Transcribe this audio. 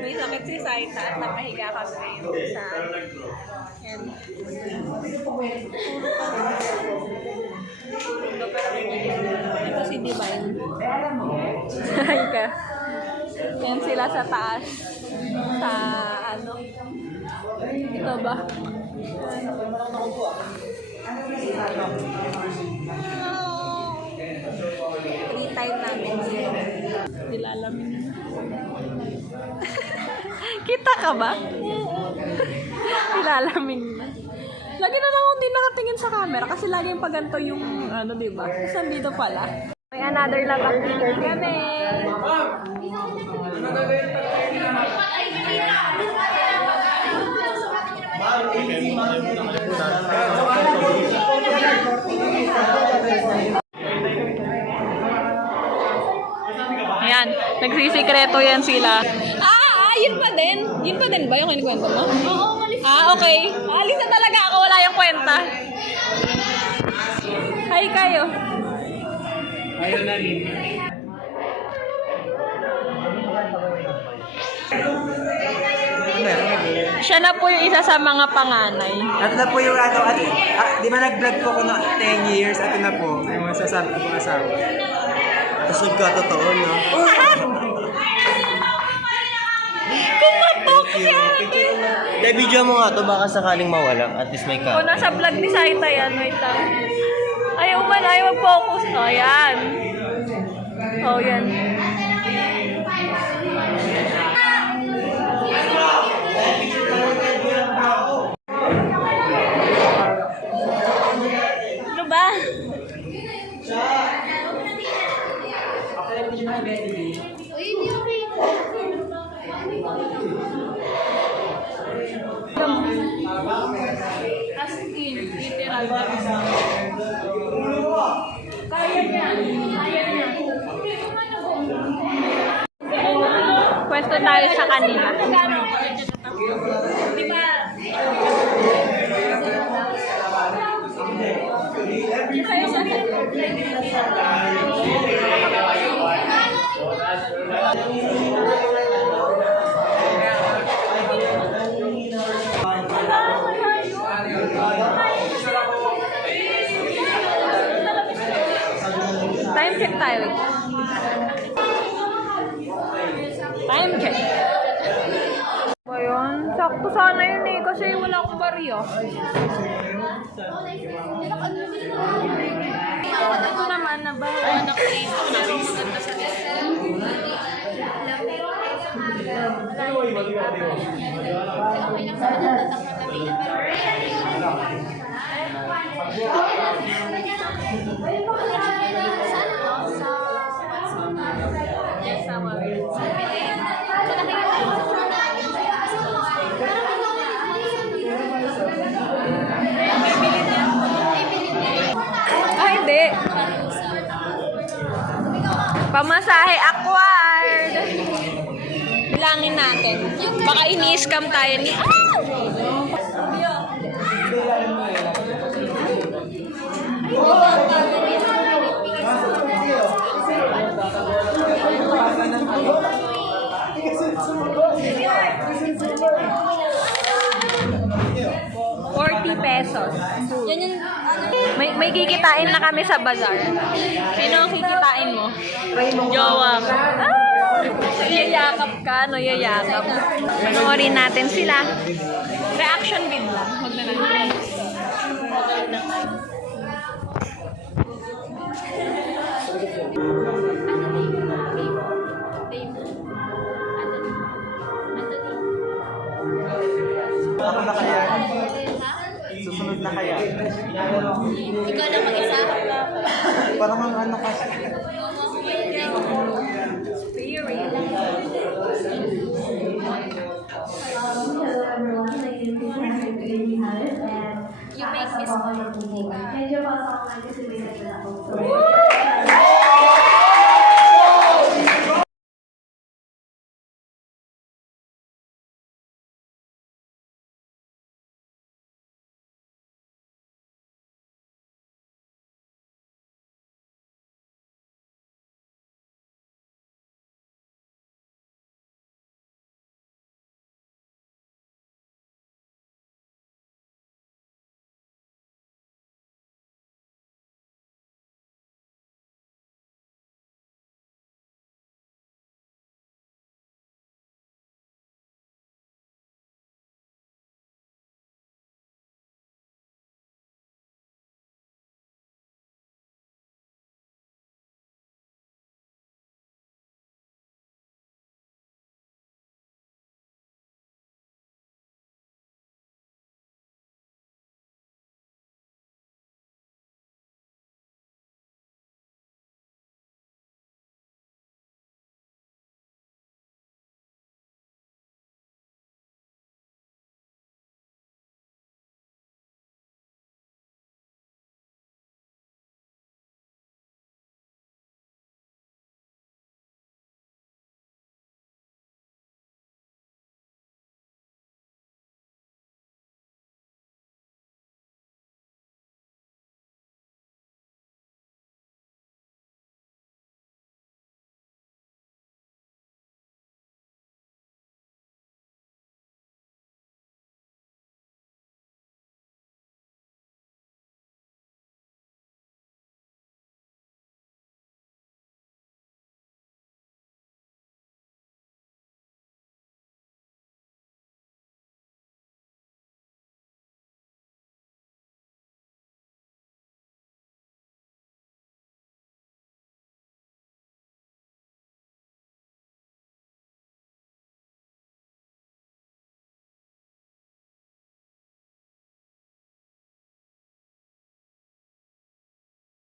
May sakit si Saita at napahiga kami ngayon sa... Yan. Ito si Divine. Hi ka. Yan sila sa taas. Sa ano? Ito ba? Free time namin. Nilalamin na. Kita ka ba? Nilalamin na. Lagi na lang akong di nakatingin sa camera kasi lagi yung paganto yung ano, diba? Kasi dito pala. May another lab activity kami. Ayan, nagsisikreto yan sila. Yun pa din. Yun pa din ba yung kinikwento mo? Okay. Alis na talaga ako, wala yung kwenta. Hi kayo. Ayun na rin. Siya na po yung isa sa mga panganay. At na po yung ano, di ba nag-vlog po ko na 10 years, at na po, yung masasabi ko po asawa. Kasod ka, totoo, no? Kumatok siya! Dahil video mo nga to, baka sakaling mawala. At least may ka. O, nasa vlog ni Saita yan. Wait lang. Ayaw man, ayaw mag-focus. O, yan. O, yan. Ano ba? As in, literal. Kaya niya. Kaya niya. Pwesto tayo sa kanila. Di ba? Time check tayo. Time check. Ayun, sakto sana yun eh, kasi wala akong barya. Ito naman, nabawa na ko ito. Maganda sa hindi. Pamasahe acquired. Bilangin natin. Baka ini-scam tayo ni... pesos. Yan yung, may kikitain na kami sa bazaar. Sino ang kikitain mo? Jowa ka. Yayakap ka, no? Yayakap. Panoorin natin sila. Reaction vid lang. Huwag na natin. Ako na kaya. Susunod na kaya. Ikaw na mag-isa? Parang ang ano kasi. You make me smile.